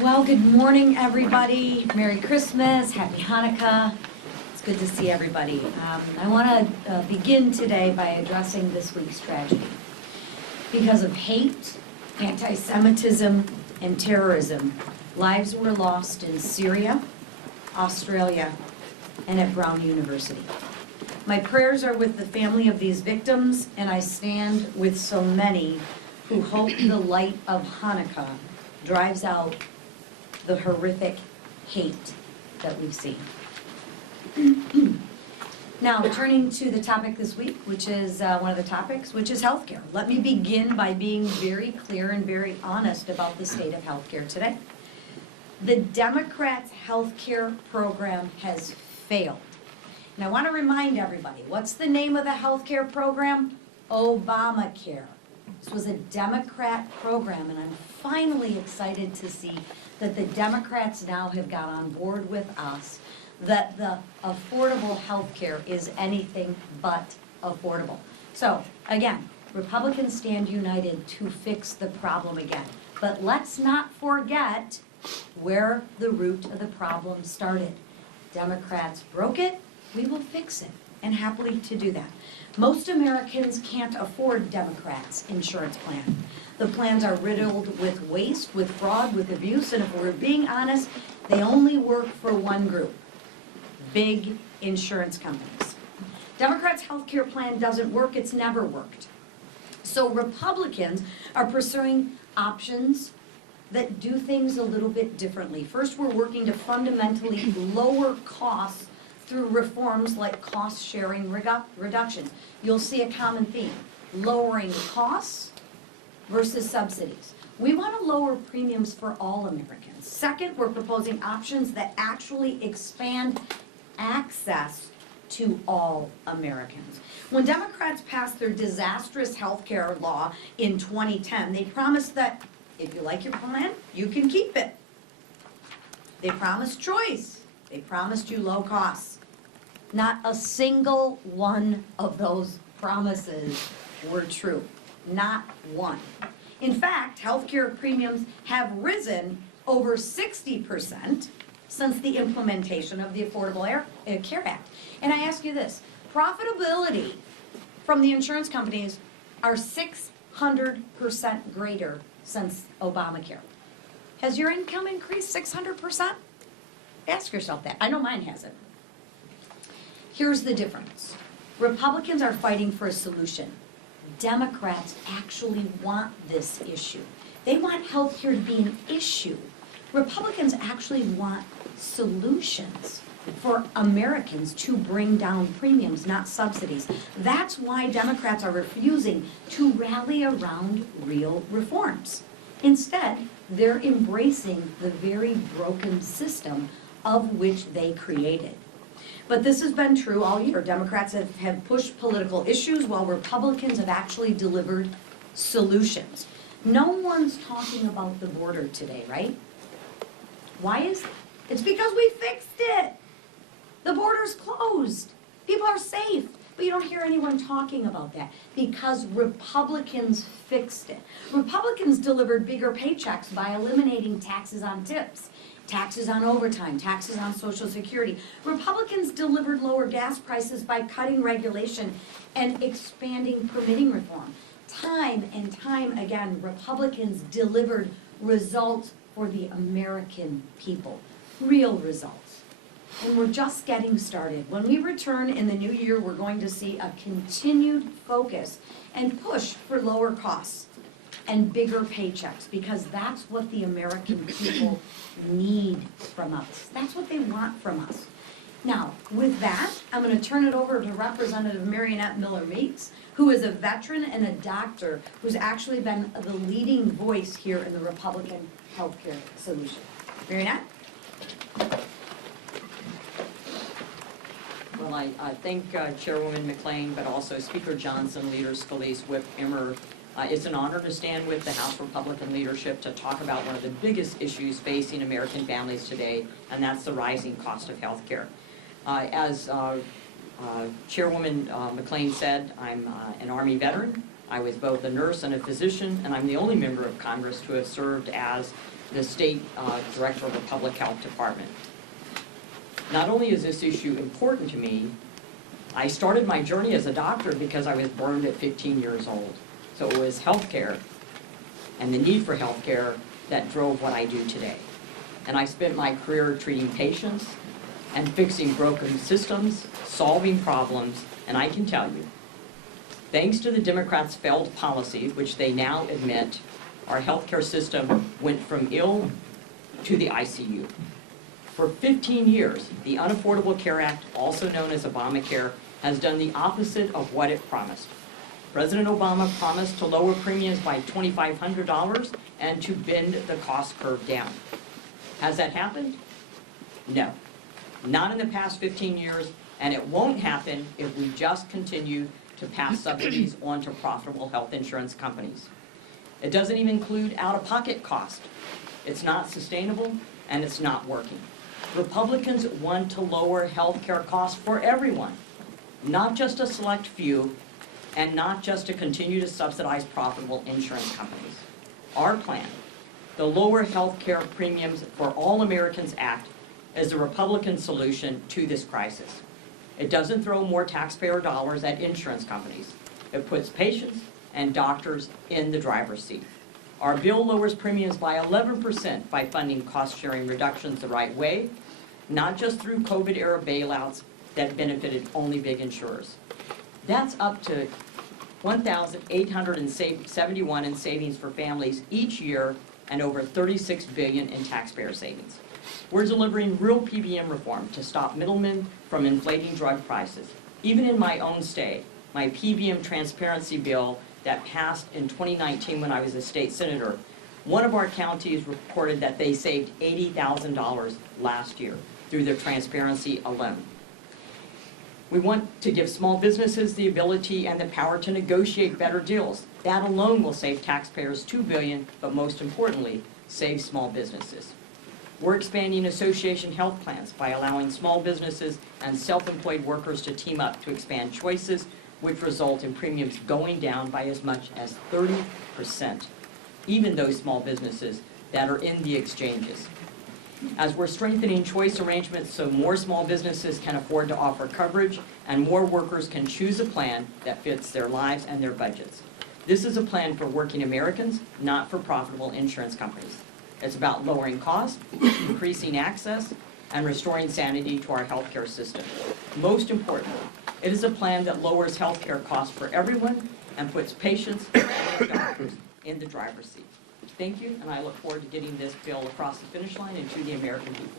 Well, good morning, everybody. Merry Christmas, Happy Hanukkah. It's good to see everybody. I want to begin today by addressing this week's tragedy. Because of hate, anti-Semitism, and terrorism, lives were lost in Syria, Australia, and at Brown University. My prayers are with the family of these victims, and I stand with so many who hope the light of Hanukkah drives out the horrific hate that we've seen. Now, turning to the topic this week, which is one of the topics, which is healthcare. Let me begin by being very clear and very honest about the state of healthcare today. The Democrats' healthcare program has failed. And I want to remind everybody, what's the name of the healthcare program? Obamacare. This was a Democrat program, and I'm finally excited to see that the Democrats now have got on board with us that the affordable health care is anything but affordable. So, again, Republicans stand united to fix the problem again. But let's not forget where the root of the problem started. Democrats broke it, we will fix it, and happily to do that. Most Americans can't afford Democrats' insurance plan. The plans are riddled with waste, with fraud, with abuse, and if we're being honest, they only work for one group, big insurance companies. Democrats' health care plan doesn't work, it's never worked. So Republicans are pursuing options that do things a little bit differently. First, we're working to fundamentally lower costs through reforms like cost-sharing reductions. You'll see a common theme, lowering costs versus subsidies. We want to lower premiums for all Americans. Second, we're proposing options that actually expand access to all Americans. When Democrats passed their disastrous health care law in 2010, they promised that if you like your plan, you can keep it. They promised choice. They promised you low costs. Not a single one of those promises were true. Not one. In fact, healthcare premiums have risen over 60% since the implementation of the Affordable Care Act. And I ask you this, profitability from the insurance companies are 600% greater since Obamacare. Has your income increased 600%? Ask yourself that. I know mine hasn't. Here's the difference. Republicans are fighting for a solution. Democrats actually want this issue. They want health care to be an issue. Republicans actually want solutions for Americans to bring down premiums, not subsidies. That's why Democrats are refusing to rally around real reforms. Instead, they're embracing the very broken system of which they created. But this has been true all year. Democrats have pushed political issues while Republicans have actually delivered solutions. No one's talking about the border today, right? Why is it? It's because we fixed it. The border's closed. People are safe. But you don't hear anyone talking about that because Republicans fixed it. Republicans delivered bigger paychecks by eliminating taxes on tips, taxes on overtime, taxes on Social Security. Republicans delivered lower gas prices by cutting regulation and expanding permitting reform. Time and time again, Republicans delivered results for the American people, real results. And we're just getting started. When we return in the new year, we're going to see a continued focus and push for lower costs and bigger paychecks because that's what the American people need from us. That's what they want from us. Now, with that, I'm going to turn it over to Representative Miller-Meeks, who is a veteran and a doctor who's actually been the leading voice here in the Republican healthcare solution. Marianette? Well, I thank Chairwoman McLean, but also Speaker Johnson, Leaders Scalise, Whip Emmer. It's an honor to stand with the House Republican leadership to talk about one of the biggest issues facing American families today, and that's the rising cost of health care. As Chairwoman McLean said, I'm an Army veteran. I was both a nurse and a physician, and I'm the only member of Congress to have served as the state director of the Public Health Department. Not only is this issue important to me, I started my journey as a doctor because I was burned at 15 years old. So it was healthcare and the need for healthcare that drove what I do today. And I spent my career treating patients and fixing broken systems, solving problems, and I can tell you, thanks to the Democrats' failed policy, which they now admit, our healthcare system went from ill to the ICU. For 15 years, the Unaffordable Care Act, also known as Obamacare, has done the opposite of what it promised. President Obama promised to lower premiums by $2,500 and to bend the cost curve down. Has that happened? No. Not in the past 15 years, and it won't happen if we just continue to pass subsidies onto profitable health insurance companies. It doesn't even include out-of-pocket cost. It's not sustainable, and it's not working. Republicans want to lower health care costs for everyone, not just a select few, and not just to continue to subsidize profitable insurance companies. Our plan, the Lower Health Care Premiums for All Americans Act, is the Republican solution to this crisis. It doesn't throw more taxpayer dollars at insurance companies. It puts patients and doctors in the driver's seat. Our bill lowers premiums by 11% by funding cost-sharing reductions the right way, not just through COVID-era bailouts that benefited only big insurers. That's up to $1,871 in savings for families each year and over $36 billion in taxpayer savings. We're delivering real PBM reform to stop middlemen from inflating drug prices. Even in my own state, my PBM transparency bill that passed in 2019 when I was a state senator, one of our counties reported that they saved $80,000 last year through their transparency alone. We want to give small businesses the ability and the power to negotiate better deals. That alone will save taxpayers $2 billion, but most importantly, save small businesses. We're expanding association health plans by allowing small businesses and self-employed workers to team up to expand choices, which result in premiums going down by as much as 30%, even those small businesses that are in the exchanges. As we're strengthening choice arrangements so more small businesses can afford to offer coverage and more workers can choose a plan that fits their lives and their budgets. This is a plan for working Americans, not for profitable insurance companies. It's about lowering costs, increasing access, and restoring sanity to our healthcare system. Most importantly, it is a plan that lowers healthcare costs for everyone and puts patients and doctors in the driver's seat. Thank you, and I look forward to getting this bill across the finish line and to the American people.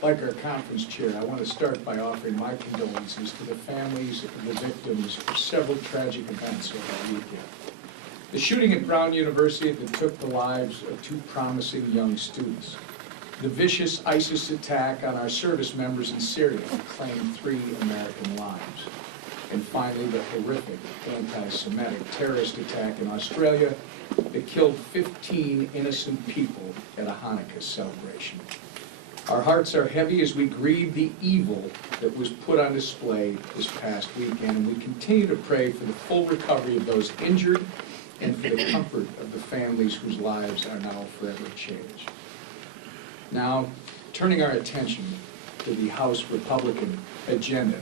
Like our conference chair, I want to start by offering my condolences to the families of the victims of several tragic events over the weekend. The shooting at Brown University that took the lives of 2 promising young students. The vicious ISIS attack on our service members in Syria that claimed 3 American lives. And finally, the horrific anti-Semitic terrorist attack in Australia that killed 15 innocent people at a Hanukkah celebration. Our hearts are heavy as we grieve the evil that was put on display this past weekend, and we continue to pray for the full recovery of those injured and for the comfort of the families whose lives are now forever changed. Now, turning our attention to the House Republican agenda.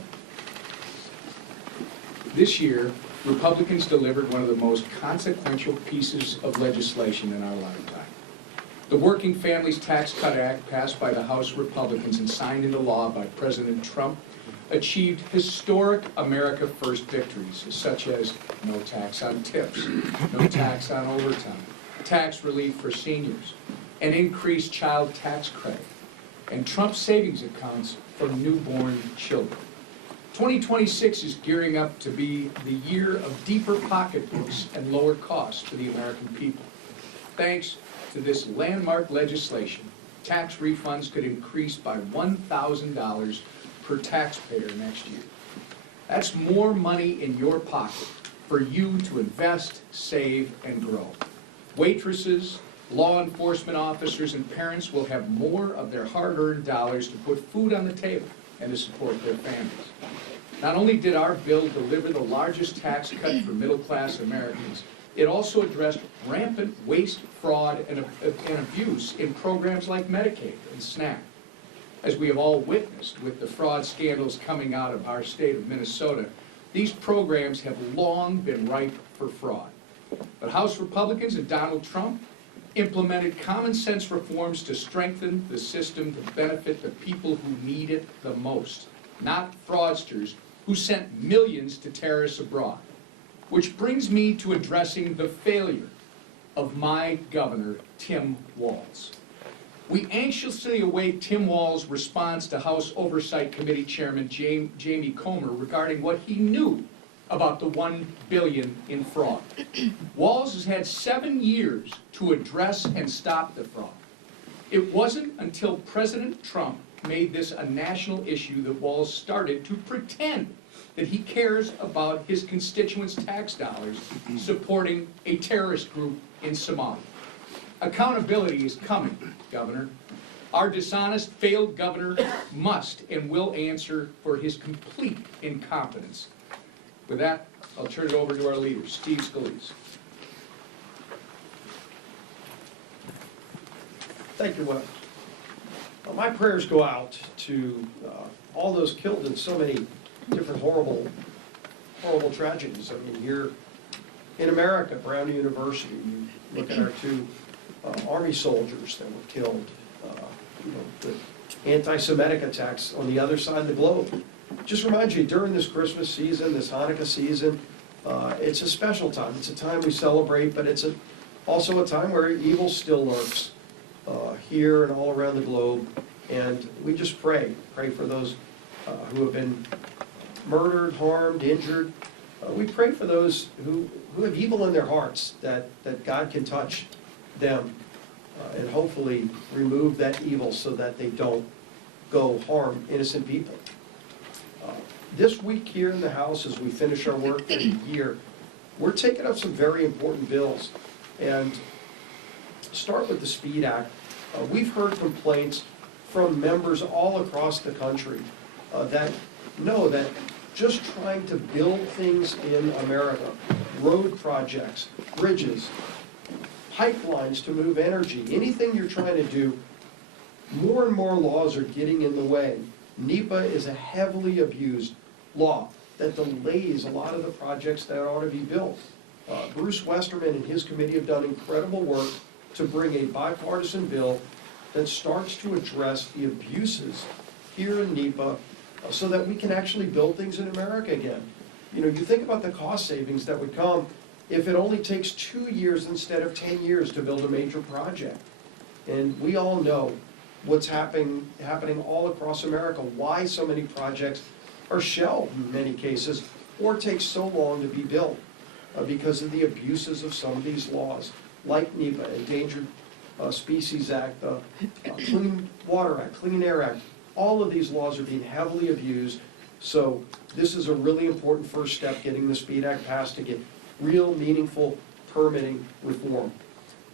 This year, Republicans delivered one of the most consequential pieces of legislation in our lifetime. The Working Families Tax Cut Act, passed by the House Republicans and signed into law by President Trump, achieved historic America First victories, such as no tax on tips, no tax on overtime, tax relief for seniors, an increased child tax credit, and Trump savings accounts for newborn children. 2026 is gearing up to be the year of deeper pocketbooks and lower costs for the American people. Thanks to this landmark legislation, tax refunds could increase by $1,000 per taxpayer next year. That's more money in your pocket for you to invest, save, and grow. Waitresses, law enforcement officers, and parents will have more of their hard-earned dollars to put food on the table and to support their families. Not only did our bill deliver the largest tax cut for middle-class Americans, it also addressed rampant waste, fraud, and abuse in programs like Medicaid and SNAP. As we have all witnessed with the fraud scandals coming out of our state of Minnesota, these programs have long been ripe for fraud. But House Republicans and Donald Trump implemented common sense reforms to strengthen the system to benefit the people who need it the most, not fraudsters who sent millions to terrorists abroad. Which brings me to addressing the failure of my governor, Tim Walz. We anxiously await Tim Walz's response to House Oversight Committee Chairman Jamie Comer regarding what he knew about the $1 billion in fraud. Walz has had 7 years to address and stop the fraud. It wasn't until President Trump made this a national issue that Walz started to pretend that he cares about his constituents' tax dollars supporting a terrorist group in Somalia. Accountability is coming, Governor. Our dishonest, failed governor must and will answer for his complete incompetence. With that, I'll turn it over to our leader, Steve Scalise. Thank you, Wes. My prayers go out to all those killed in so many different horrible tragedies. I mean, here in America, Brown University, you look at our two Army soldiers that were killed, the anti-Semitic attacks on the other side of the globe. Just remind you, during this Christmas season, this Hanukkah season, it's a special time. It's a time we celebrate, but it's also a time where evil still lurks here and all around the globe. And we just pray for those who have been murdered, harmed, injured. We pray for those who have evil in their hearts, that God can touch them and hopefully remove that evil so that they don't go harm innocent people. This week here in the House, as we finish our work for the year, we're taking up some very important bills. And start with the SPEED Act. We've heard complaints from members all across the country that know that just trying to build things in America, road projects, bridges, pipelines to move energy, anything you're trying to do, more and more laws are getting in the way. NEPA is a heavily abused law that delays a lot of the projects that ought to be built. Bruce Westerman and his committee have done incredible work to bring a bipartisan bill that starts to address the abuses here in NEPA so that we can actually build things in America again. You know, you think about the cost savings that would come if it only takes 2 years instead of 10 years to build a major project. And we all know what's happening all across America, why so many projects are shelved in many cases or take so long to be built because of the abuses of some of these laws, like NEPA, Endangered Species Act, Clean Water Act, Clean Air Act. All of these laws are being heavily abused, so this is a really important first step, getting the SPEED Act passed to get real, meaningful permitting reform.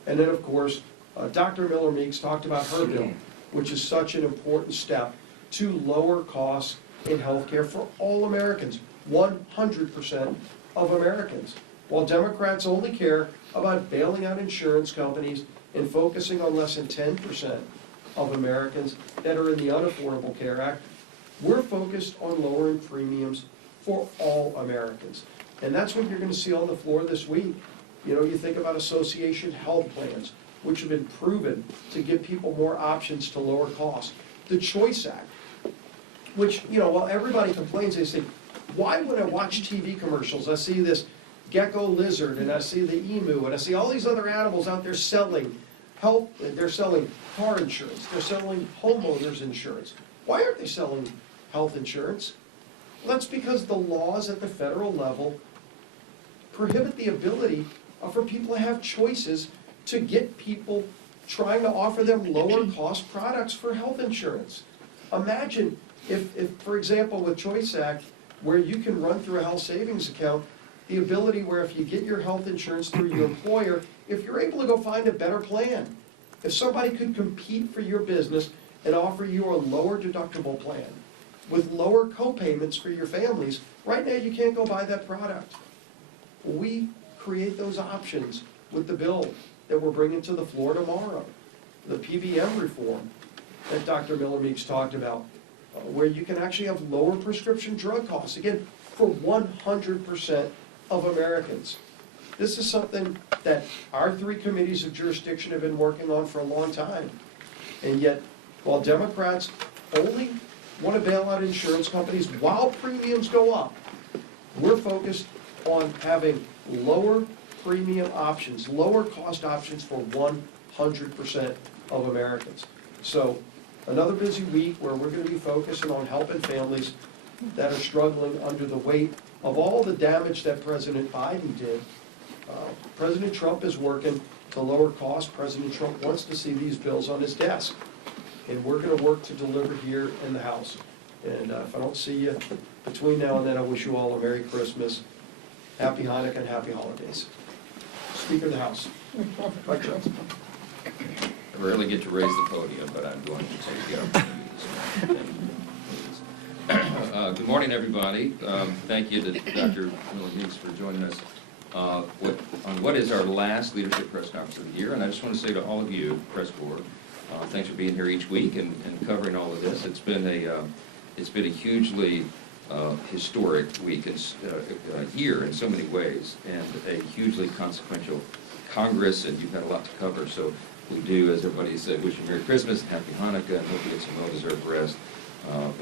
And then, of course, Dr. Miller-Meeks talked about her bill, which is such an important step to lower costs in healthcare for all Americans, 100% of Americans. While Democrats only care about bailing out insurance companies and focusing on less than 10% of Americans that are in the Unaffordable Care Act, we're focused on lowering premiums for all Americans. And that's what you're going to see on the floor this week. You know, you think about association health plans, which have been proven to give people more options to lower costs. The Choice Act, which, you know, while everybody complains, they say, why would I watch TV commercials? I see this gecko lizard, and I see the emu, and I see all these other animals out there selling health, they're selling car insurance, they're selling homeowners insurance. Why aren't they selling health insurance? Well, that's because the laws at the federal level prohibit the ability for people to have choices to get people trying to offer them lower cost products for health insurance. Imagine if, for example, with Choice Act, where you can run through a health savings account, the ability where if you get your health insurance through your employer, if you're able to go find a better plan, if somebody could compete for your business and offer you a lower deductible plan, with lower co-payments for your families. Right now, you can't go buy that product. We create those options with the bill that we're bringing to the floor tomorrow. The PBM reform that Dr. Miller-Meeks talked about, where you can actually have lower prescription drug costs, again, for 100% of Americans. This is something that our 3 committees of jurisdiction have been working on for a long time. And yet, while Democrats only want to bail out insurance companies while premiums go up, we're focused on having lower premium options, lower cost options for 100% of Americans. So another busy week where we're going to be focusing on helping families that are struggling under the weight of all the damage that President Biden did. President Trump is working to lower costs. President Trump wants to see these bills on his desk. And we're going to work to deliver here in the House. And if I don't see you between now and then, I wish you all a Merry Christmas, Happy Hanukkah, and Happy Holidays. Speaker of the House. Mike Johnson. I rarely get to raise the podium, but I'm going to take the opportunity. Good morning, everybody. Thank you to Dr. Miller-Meeks for joining us on what is our last leadership press conference of the year. And I just want to say to all of you, press corps, thanks for being here each week and covering all of this. It's been a hugely historic week, year in so many ways, and a hugely consequential Congress, and you've had a lot to cover. So we do, as everybody said, wish you Merry Christmas, Happy Hanukkah, and hope you get some well-deserved rest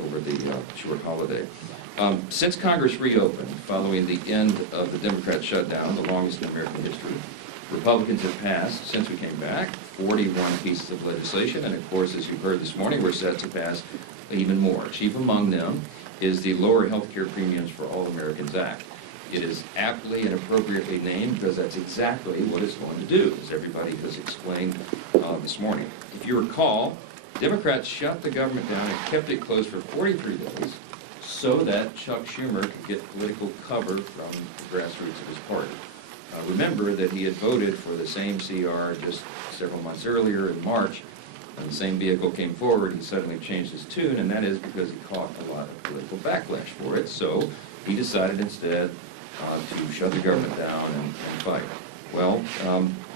over the short holiday. Since Congress reopened, following the end of the Democrat shutdown, the longest in American history, Republicans have passed, since we came back, 41 pieces of legislation, and of course, as you've heard this morning, we're set to pass even more. Chief among them is the Lower Health Care Premiums for All Americans Act. It is aptly and appropriately named because that's exactly what it's going to do, as everybody has explained this morning. If you recall, Democrats shut the government down and kept it closed for 43 days so that Chuck Schumer could get political cover from the grassroots of his party. Remember that he had voted for the same CR just several months earlier in March. When the same vehicle came forward, he suddenly changed his tune, and that is because he caught a lot of political backlash for it. So he decided instead to shut the government down and fight. Well,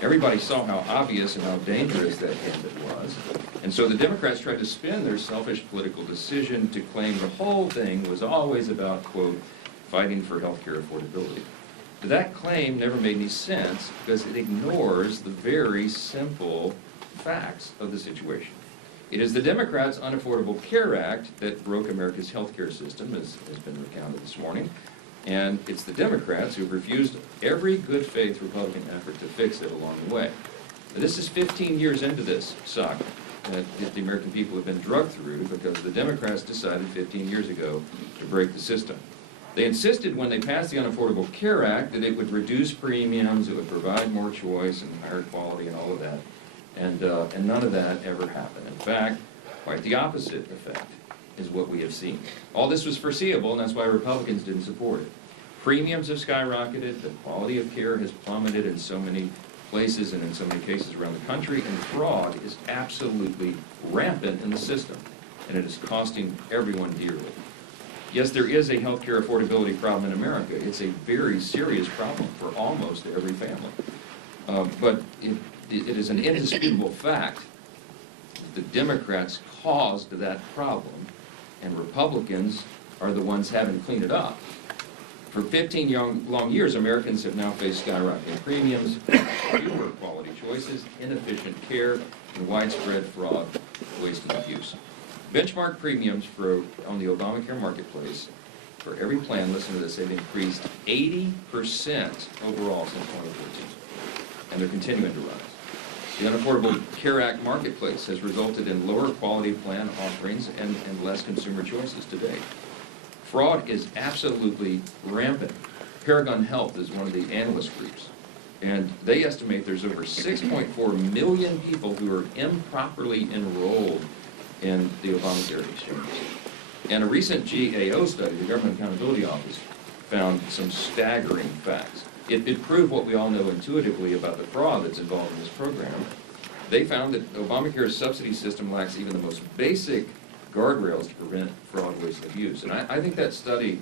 everybody saw how obvious and how dangerous that gambit was. And so the Democrats tried to spin their selfish political decision to claim the whole thing was always about, quote, fighting for health care affordability. But that claim never made any sense because it ignores the very simple facts of the situation. It is the Democrats' Unaffordable Care Act that broke America's health care system, as has been recounted this morning. And it's the Democrats who have refused every good faith Republican effort to fix it along the way. Now, this is 15 years into this saga that the American people have been drugged through because the Democrats decided 15 years ago to break the system. They insisted when they passed the Unaffordable Care Act that it would reduce premiums, it would provide more choice and higher quality and all of that. And none of that ever happened. In fact, quite the opposite effect is what we have seen. All this was foreseeable, and that's why Republicans didn't support it. Premiums have skyrocketed, the quality of care has plummeted in so many places and in so many cases around the country, and fraud is absolutely rampant in the system, and it is costing everyone dearly. Yes, there is a health care affordability problem in America. It's a very serious problem for almost every family. But it is an indisputable fact that the Democrats caused that problem, and Republicans are the ones having to clean it up. For 15 long years, Americans have now faced skyrocketing premiums, fewer quality choices, inefficient care, and widespread fraud, waste, and abuse. Benchmark premiums on the Obamacare marketplace for every plan, listen to this, they've increased 80% overall since 2014, and they're continuing to rise. The Unaffordable Care Act marketplace has resulted in lower quality plan offerings and less consumer choices today. Fraud is absolutely rampant. Paragon Health is one of the analyst groups, and they estimate there's over 6.4 million people who are improperly enrolled in the Obamacare exchange. And a recent GAO study, the Government Accountability Office, found some staggering facts. It proved what we all know intuitively about the fraud that's involved in this program. They found that Obamacare's subsidy system lacks even the most basic guardrails to prevent fraud, waste, and abuse. And I think that study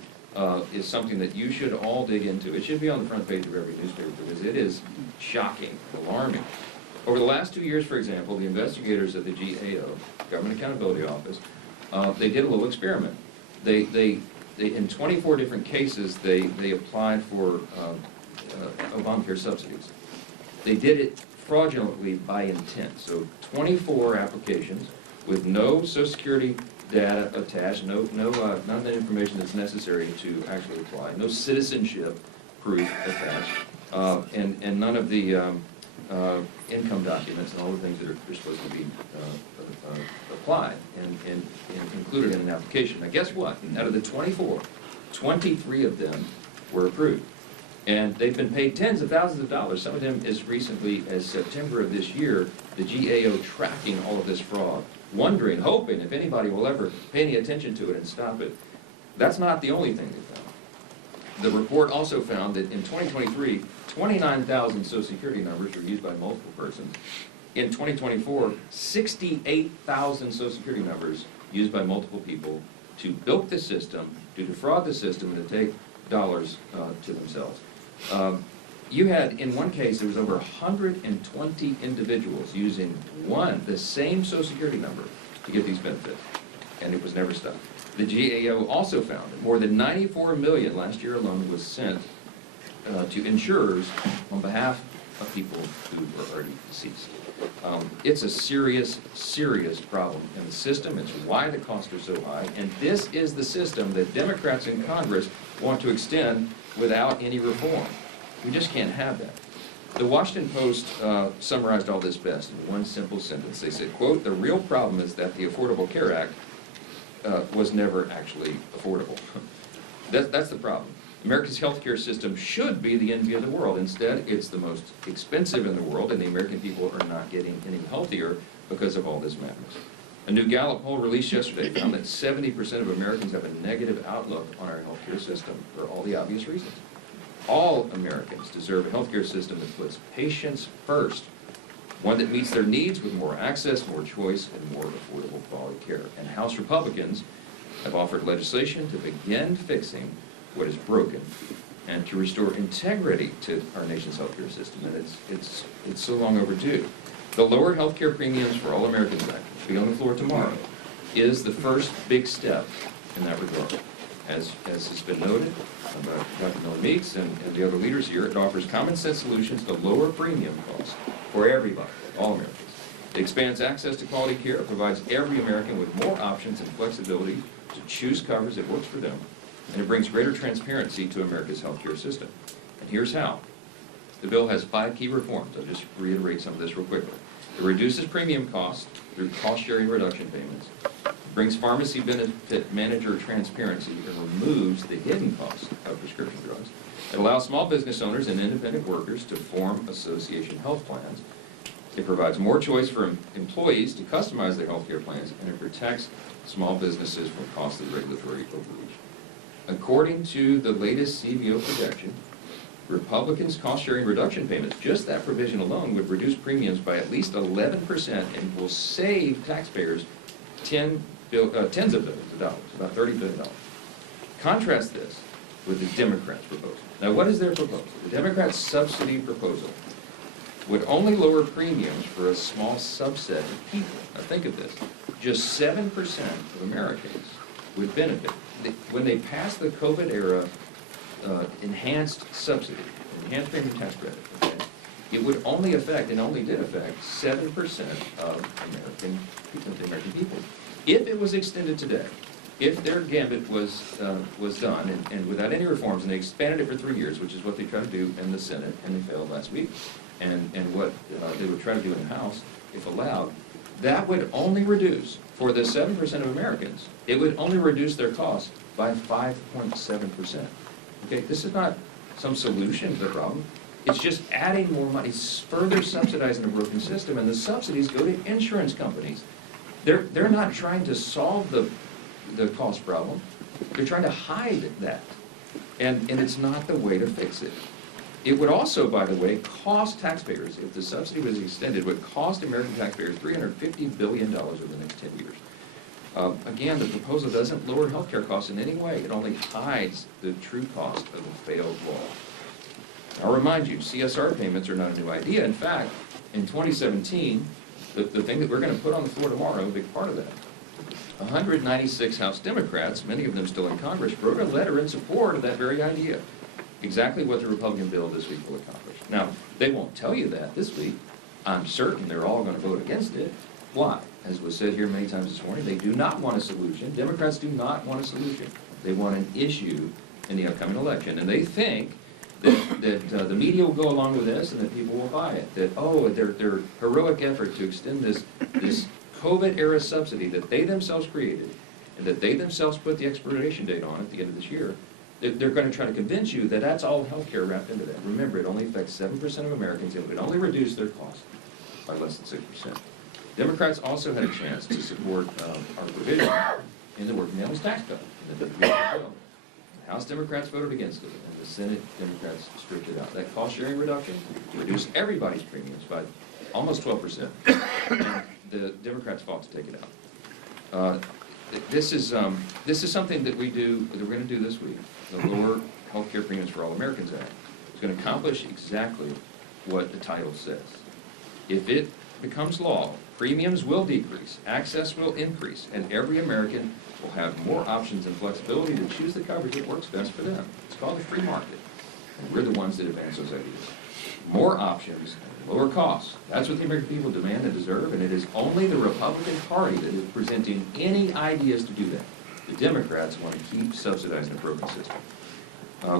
is something that you should all dig into. It should be on the front page of every newspaper because it is shocking, alarming. Over the last 2 years, for example, the investigators at the GAO, Government Accountability Office, they did a little experiment. They in 24 different cases, they applied for Obamacare subsidies. They did it fraudulently by intent. So 24 applications with no Social Security data attached, none of the information that's necessary to actually apply, no citizenship proof attached, and none of the income documents and all the things that are supposed to be applied and included in an application. Now guess what? Out of the 24, 23 of them were approved. And they've been paid tens of thousands of dollars, some of them as recently as September of this year, the GAO tracking all of this fraud, wondering, hoping if anybody will ever pay any attention to it and stop it. That's not the only thing they found. The report also found that in 2023, 29,000 Social Security numbers were used by multiple persons. In 2024, 68,000 Social Security numbers used by multiple people to bilk the system, to defraud the system, and to take dollars to themselves. You had, in one case, there was over 120 individuals using the same Social Security number to get these benefits, and it was never stopped. The GAO also found that more than $94 million last year alone was sent to insurers on behalf of people who were already deceased. It's a serious, serious problem in the system. It's why the costs are so high, and this is the system that Democrats in Congress want to extend without any reform. We just can't have that. The Washington Post summarized all this best in one simple sentence. They said, quote, "The real problem is that the Affordable Care Act was never actually affordable." That's the problem. America's healthcare system should be the envy of the world. Instead, it's the most expensive in the world, and the American people are not getting any healthier because of all this madness. A new Gallup poll released yesterday found that 70% of Americans have a negative outlook on our healthcare system for all the obvious reasons. All Americans deserve a healthcare system that puts patients first, one that meets their needs with more access, more choice, and more affordable quality care. And House Republicans have offered legislation to begin fixing what is broken and to restore integrity to our nation's healthcare system, and it's so long overdue. The lower healthcare premiums for all Americans Act, which will be on the floor tomorrow, is the first big step in that regard. As has been noted by Dr. Miller-Meeks and the other leaders here, it offers common sense solutions to lower premium costs for everybody, all Americans. It expands access to quality care, it provides every American with more options and flexibility to choose coverage that works for them, and it brings greater transparency to America's healthcare system. And here's how. The bill has 5 key reforms. I'll just reiterate some of this real quickly. It reduces premium costs through cost-sharing reduction payments, brings pharmacy benefit manager transparency, and removes the hidden costs of prescription drugs. It allows small business owners and independent workers to form association health plans. It provides more choice for employees to customize their health care plans, and it protects small businesses from costly regulatory overreach. According to the latest CBO projection, Republicans' cost-sharing reduction payments, just that provision alone, would reduce premiums by at least 11% and will save taxpayers tens of billions of dollars, about $30 billion. Contrast this with the Democrats' proposal. Now, what is their proposal? The Democrats' subsidy proposal would only lower premiums for a small subset of people. Now, think of this. Just 7% of Americans would benefit. When they passed the COVID-era enhanced subsidy, enhanced premium tax credit, okay, it would only affect, and only did affect, 7% of American people. If it was extended today, if their gambit was done, and without any reforms, and they expanded it for 3 years, which is what they tried to do in the Senate, and they failed last week, and what they would try to do in the House, if allowed, that would only reduce, for the 7% of Americans, it would only reduce their costs by 5.7%. Okay, this is not some solution to the problem. It's just adding more money, further subsidizing a broken system, and the subsidies go to insurance companies. They're not trying to solve the cost problem. They're trying to hide that, and it's not the way to fix it. It would also, by the way, cost taxpayers, if the subsidy was extended, would cost American taxpayers $350 billion over the next 10 years. Again, the proposal doesn't lower healthcare costs in any way. It only hides the true cost of the failed law. I'll remind you, CSR payments are not a new idea. In fact, in 2017, the thing that we're going to put on the floor tomorrow, a big part of that, 196 House Democrats, many of them still in Congress, wrote a letter in support of that very idea. Exactly what the Republican bill this week will accomplish. Now, they won't tell you that this week. I'm certain they're all going to vote against it. Why? As was said here many times this morning, they do not want a solution. Democrats do not want a solution. They want an issue in the upcoming election. And they think that the media will go along with this and that people will buy it. That, oh, their heroic effort to extend this COVID-era subsidy that they themselves created and that they themselves put the expiration date on at the end of this year, they're going to try to convince you that that's all health care wrapped into that. Remember, it only affects 7% of Americans. It would only reduce their cost by less than 6%. Democrats also had a chance to support our provision in the working families tax cut. The House Democrats voted against it, and the Senate Democrats stripped it out. That cost-sharing reduction reduced everybody's premiums by almost 12%. And the Democrats fought to take it out. This is something that we're going to do this week. The Lower Health Care Premiums for All Americans Act is going to accomplish exactly what the title says. If it becomes law, premiums will decrease, access will increase, and every American will have more options and flexibility to choose the coverage that works best for them. It's called the free market, and we're the ones that advance those ideas. More options, lower costs. That's what the American people demand and deserve, and it is only the Republican Party that is presenting any ideas to do that. The Democrats want to keep subsidizing the broken system.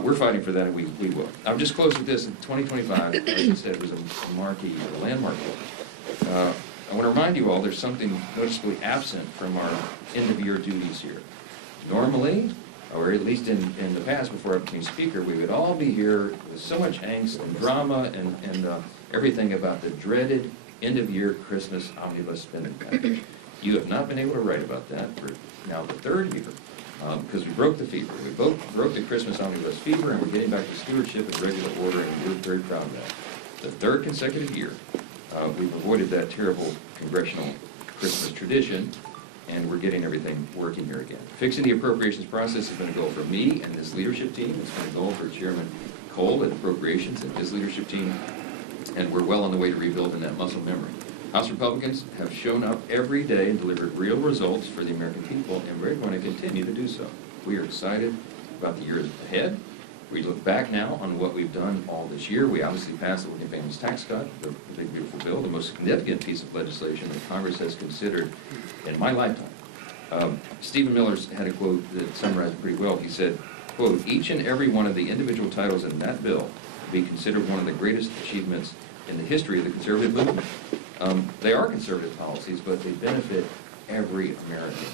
We're fighting for that, and we will. I'll just close with this. In 2025, as I said, was a marquee, a landmark year. I want to remind you all there's something noticeably absent from our end-of-year duties here. Normally, or at least in the past before I became speaker, we would all be here with so much angst and drama and everything about the dreaded end-of-year Christmas omnibus spending package. You have not been able to write about that for now the third year because we broke the fever. We both broke the Christmas omnibus fever, and we're getting back to stewardship and regular order, and we're very proud of that. The third consecutive year, we've avoided that terrible congressional Christmas tradition, and we're getting everything working here again. Fixing the appropriations process has been a goal for me and this leadership team. It's been a goal for Chairman Cole and Appropriations and his leadership team, and we're well on the way to rebuilding that muscle memory. House Republicans have shown up every day and delivered real results for the American people, and we're going to continue to do so. We are excited about the years ahead. We look back now on what we've done all this year. We obviously passed the Working Families Tax Cut, the big, beautiful bill, the most significant piece of legislation that Congress has considered in my lifetime. Stephen Miller's had a quote that summarized it pretty well. He said, quote, "Each and every one of the individual titles in that bill will be considered one of the greatest achievements in the history of the conservative movement." They are conservative policies, but they benefit every American,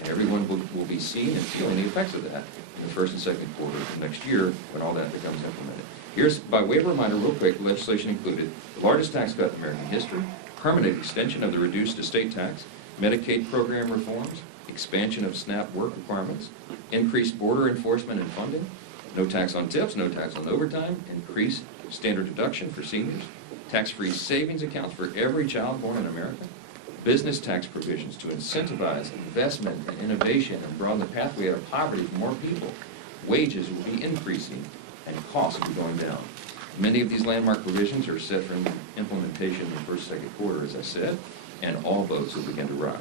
and everyone will be seeing and feeling the effects of that in the first and second quarter of next year when all that becomes implemented. Here's, by way of reminder, real quick, the legislation included the largest tax cut in American history, permanent extension of the reduced estate tax, Medicaid program reforms, expansion of SNAP work requirements, increased border enforcement and funding, no tax on tips, no tax on overtime, increased standard deduction for seniors, tax-free savings accounts for every child born in America, business tax provisions to incentivize investment and innovation and broaden the pathway out of poverty for more people. Wages will be increasing and costs will be going down. Many of these landmark provisions are set for implementation in the first, second quarter, as I said, and all boats will begin to rise.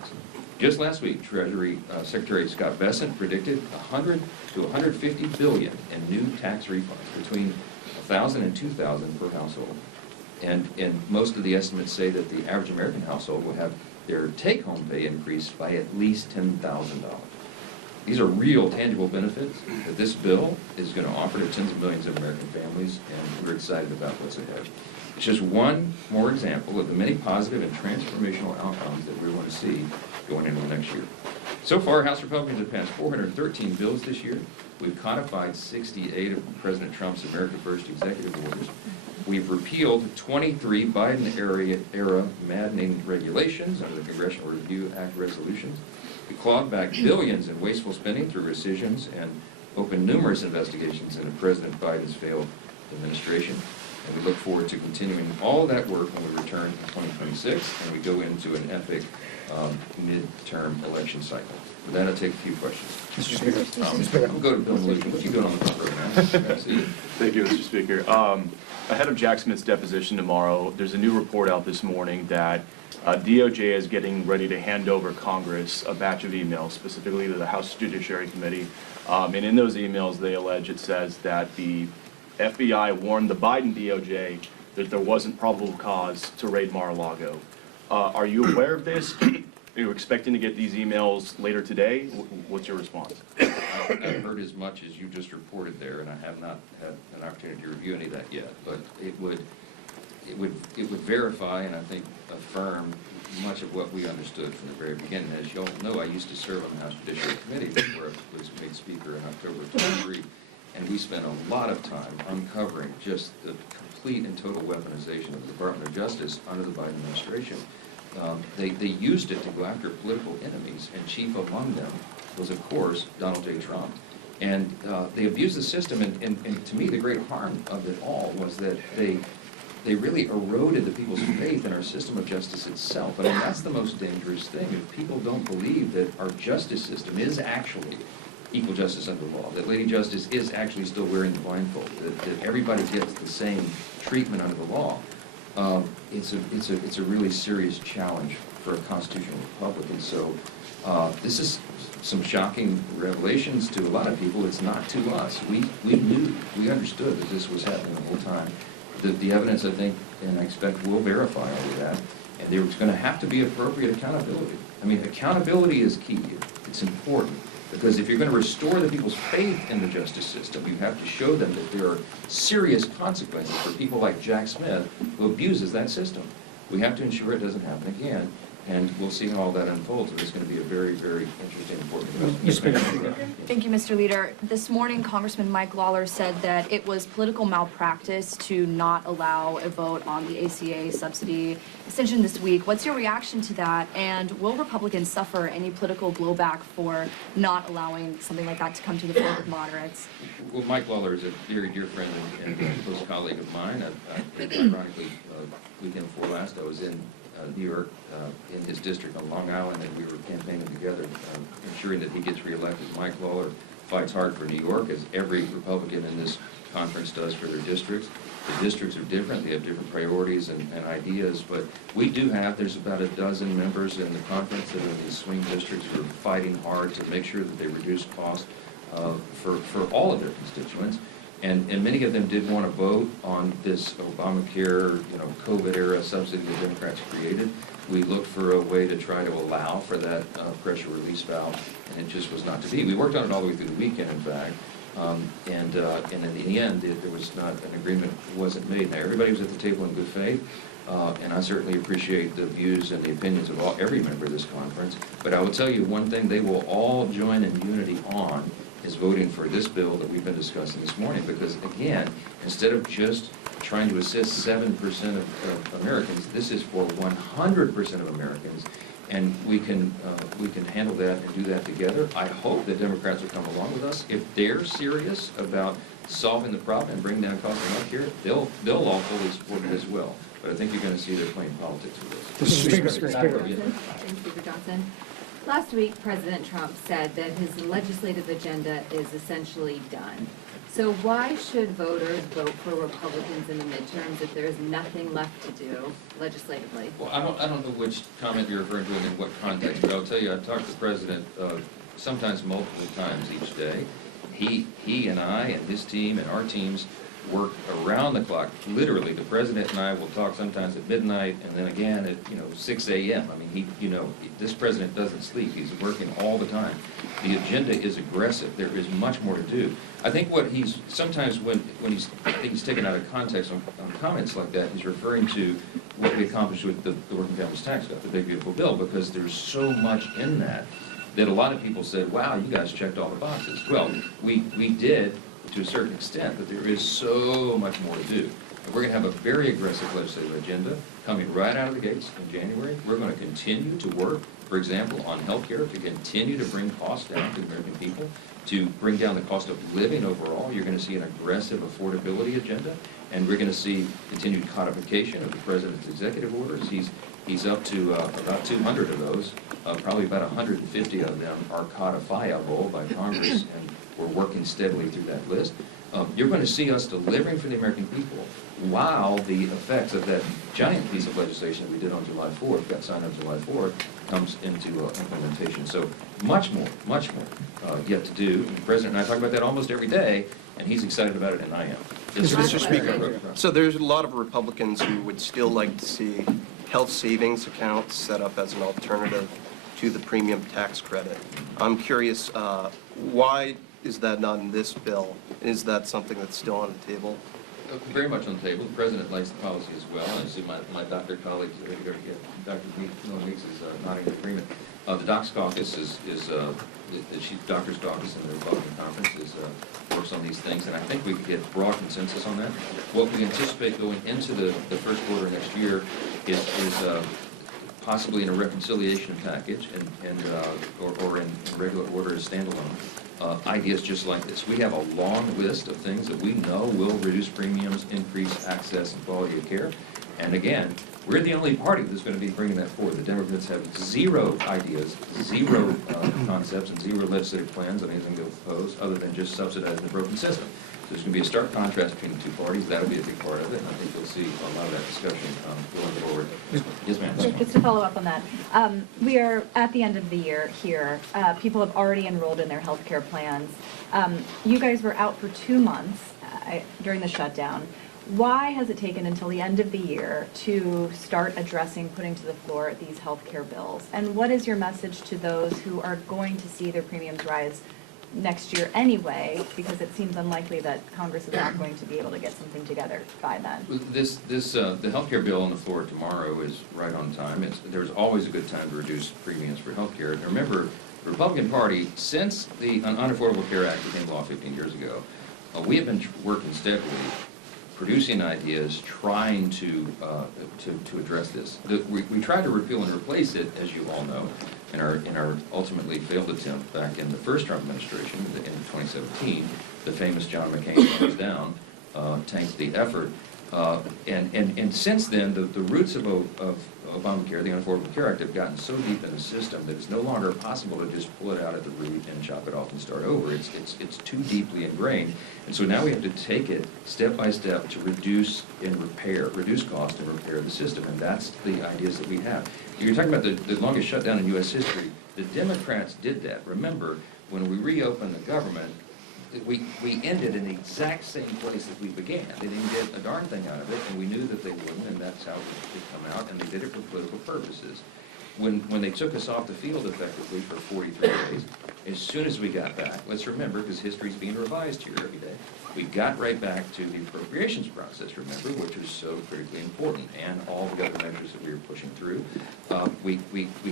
Just last week, Treasury Secretary Scott Bessent predicted 100 to 150 billion in new tax refunds, between 1,000 and 2,000 per household. And most of the estimates say that the average American household will have their take-home pay increased by at least $10,000. These are real, tangible benefits that this bill is going to offer to tens of millions of American families, and we're excited about what's ahead. It's just one more example of the many positive and transformational outcomes that we want to see going into the next year. So far, House Republicans have passed 413 bills this year. We've codified 68 of President Trump's America First executive orders. We've repealed 23 Biden-era maddening regulations under the Congressional Review Act resolutions. We clawed back billions in wasteful spending through rescissions and opened numerous investigations into President Biden's failed administration. And we look forward to continuing all of that work when we return in 2026 and we go into an epic midterm election cycle. With that, I'll take a few questions. Mr. Speaker. We'll go to Bill Maloof. What you doing on the front row, man? See you. Thank you, Mr. Speaker. Ahead of Jack Smith's deposition tomorrow, there's a new report out this morning that DOJ is getting ready to hand over Congress a batch of emails, specifically to the House Judiciary Committee. And in those emails, they allege, it says that the FBI warned the Biden DOJ that there wasn't probable cause to raid Mar-a-Lago. Are you aware of this? Are you expecting to get these emails later today? What's your response? I've heard as much as you just reported there, and I have not had an opportunity to review any of that yet, but it would verify and I think affirm much of what we understood from the very beginning. As you all know, I used to serve on the House Judiciary Committee before I was made Speaker in October of '23, and we spent a lot of time uncovering just the complete and total weaponization of the Department of Justice under the Biden administration. They used it to go after political enemies, and chief among them was, of course, Donald J. Trump. And they abused the system, and to me, the great harm of it all was that they really eroded the people's faith in our system of justice itself. I mean, that's the most dangerous thing. If people don't believe that our justice system is actually equal justice under the law, that Lady Justice is actually still wearing the blindfold, that everybody gets the same treatment under the law, it's a really serious challenge for a constitutional republic. And so this is some shocking revelations to a lot of people. It's not to us. We knew, we understood that this was happening the whole time. The evidence, I think, and I expect, will verify all of that. And there's going to have to be appropriate accountability. I mean, accountability is key. It's important. Because if you're going to restore the people's faith in the justice system, you have to show them that there are serious consequences for people like Jack Smith, who abuses that system. We have to ensure it doesn't happen again. And we'll see how all that unfolds. It's going to be a very, very interesting, important development. Thank you, Mr. Leader. This morning, Congressman Mike Lawler said that it was political malpractice to not allow a vote on the ACA subsidy extension this week. What's your reaction to that? And will Republicans suffer any political blowback for not allowing something like that to come to the floor with moderates? Well, Mike Lawler is a very dear friend and a close colleague of mine. Ironically, weekend before last, I was in New York, in his district on Long Island, and we were campaigning together, ensuring that he gets reelected. Mike Lawler fights hard for New York, as every Republican in this conference does for their districts. The districts are different. They have different priorities and ideas, but we do have, there's about a dozen members in the conference that are in these swing districts who are fighting hard to make sure that they reduce costs for all of their constituents. And many of them did want to vote on this Obamacare, COVID-era subsidy the Democrats created. We looked for a way to try to allow for that pressure release valve, and it just was not to be. We worked on it all the way through the weekend, in fact, and in the end, there was not an agreement, wasn't made. Now, everybody was at the table in good faith, and I certainly appreciate the views and the opinions of every member of this conference. But I will tell you one thing they will all join in unity on is voting for this bill that we've been discussing this morning, because again, instead of just trying to assist 7% of Americans, this is for 100% of Americans, and we can handle that and do that together. I hope that Democrats will come along with us. If they're serious about solving the problem and bringing down costs of health care, they'll all fully support it as well. But I think you're going to see they're playing politics with this. Speaker. Thank you, Speaker Johnson. Last week, President Trump said that his legislative agenda is essentially done. So why should voters vote for Republicans in the midterms if there is nothing left to do legislatively? Well, I don't know which comment you're referring to and in what context, but I'll tell you, I've talked to the President sometimes multiple times each day. He and I and his team and our teams work around the clock. Literally, the President and I will talk sometimes at midnight and then again at 6 a.m. I mean, this President doesn't sleep. He's working all the time. The agenda is aggressive. There is much more to do. I think what he's sometimes when he's taken out of context on comments like that, he's referring to what we accomplished with the working families tax cut, the big beautiful bill, because there's so much in that a lot of people said, wow, you guys checked all the boxes. Well, we did to a certain extent, but there is so much more to do. And we're going to have a very aggressive legislative agenda coming right out of the gates in January. We're going to continue to work, for example, on health care, to continue to bring costs down to the American people, to bring down the cost of living overall. You're going to see an aggressive affordability agenda. And we're going to see continued codification of the president's executive orders. He's up to about 200 of those. Probably about 150 of them are codifiable by Congress, and we're working steadily through that list. You're going to see us delivering for the American people while the effects of that giant piece of legislation that we did on July 4th, got signed on July 4th, comes into implementation. So much more yet to do. The President and I talk about that almost every day, and he's excited about it, and I am. Mr. Speaker, so there's a lot of Republicans who would still like to see health savings accounts set up as an alternative to the premium tax credit. I'm curious, why is that not in this bill? Is that something that's still on the table? Very much on the table. The President likes the policy as well. I see my doctor colleagues, Dr. Miller-Meeks is nodding in agreement. The Docs Caucus the Chief Doctors Caucus in the Republican Conference works on these things, and I think we could get broad consensus on that. What we anticipate going into the first quarter next year is possibly in a reconciliation package or in regular order as standalone. Ideas just like this. We have a long list of things that we know will reduce premiums, increase access and quality of care. And again, we're the only party that's going to be bringing that forward. The Democrats have zero ideas, zero concepts, and zero legislative plans on anything they'll propose other than just subsidizing the broken system. So there's going to be a stark contrast between the two parties. That'll be a big part of it, and I think you'll see a lot of that discussion going forward. Yes, ma'am. Just to follow up on that, we are at the end of the year here. People have already enrolled in their health care plans. You guys were out for 2 months during the shutdown. Why has it taken until the end of the year to start addressing, putting to the floor these health care bills? And what is your message to those who are going to see their premiums rise next year anyway, because it seems unlikely that Congress is not going to be able to get something together by then? The health care bill on the floor tomorrow is right on time. There's always a good time to reduce premiums for health care. And remember, the Republican Party, since the Unaffordable Care Act became law 15 years ago, we have been working steadily, producing ideas, trying to address this. We tried to repeal and replace it, as you all know, in our ultimately failed attempt back in the first Trump administration in 2017. The famous John McCain thumbs down tanked the effort. And since then, the roots of Obamacare, the Unaffordable Care Act, have gotten so deep in the system that it's no longer possible to just pull it out at the root and chop it off and start over. It's too deeply ingrained. And so now we have to take it step by step to reduce cost and repair the system. And that's the ideas that we have. You're talking about the longest shutdown in U.S. history. The Democrats did that. Remember, when we reopened the government, we ended in the exact same place that we began. They didn't get a darn thing out of it, and we knew that they wouldn't, and that's how it would come out, and they did it for political purposes. When they took us off the field effectively for 43 days, as soon as we got back, let's remember, because history's being revised here every day, we got right back to the appropriations process, remember, which was so critically important, and all the other measures that we were pushing through. We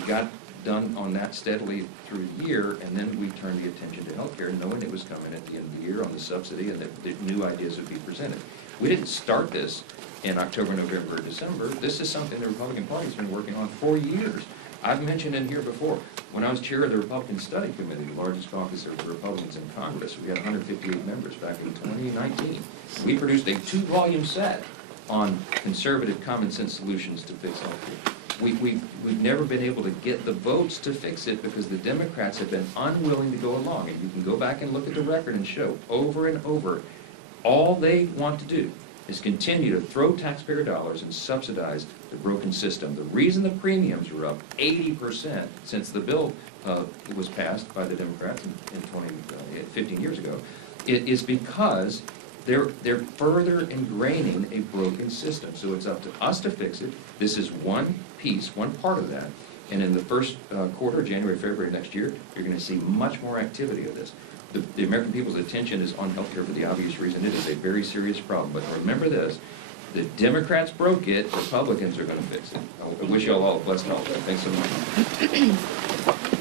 got done on that steadily through the year, and then we turned the attention to healthcare, knowing it was coming at the end of the year on the subsidy and that new ideas would be presented. We didn't start this in October, November, or December. This is something the Republican Party's been working on for years. I've mentioned in here before, when I was chair of the Republican Study Committee, the largest caucus of the Republicans in Congress, we had 158 members back in 2019. We produced a 2-volume set on conservative common sense solutions to fix healthcare. We've never been able to get the votes to fix it because the Democrats have been unwilling to go along. And you can go back and look at the record and show over and over, all they want to do is continue to throw taxpayer dollars and subsidize the broken system. The reason the premiums were up 80% since the bill was passed by the Democrats in 15 years ago, it is because they're further ingraining a broken system. So it's up to us to fix it. This is one piece, one part of that. And in the first quarter, January, February next year, you're going to see much more activity of this. The American people's attention is on healthcare for the obvious reason. It is a very serious problem. But remember this, the Democrats broke it, Republicans are going to fix it. I wish you all a blessed holiday. Thanks so much.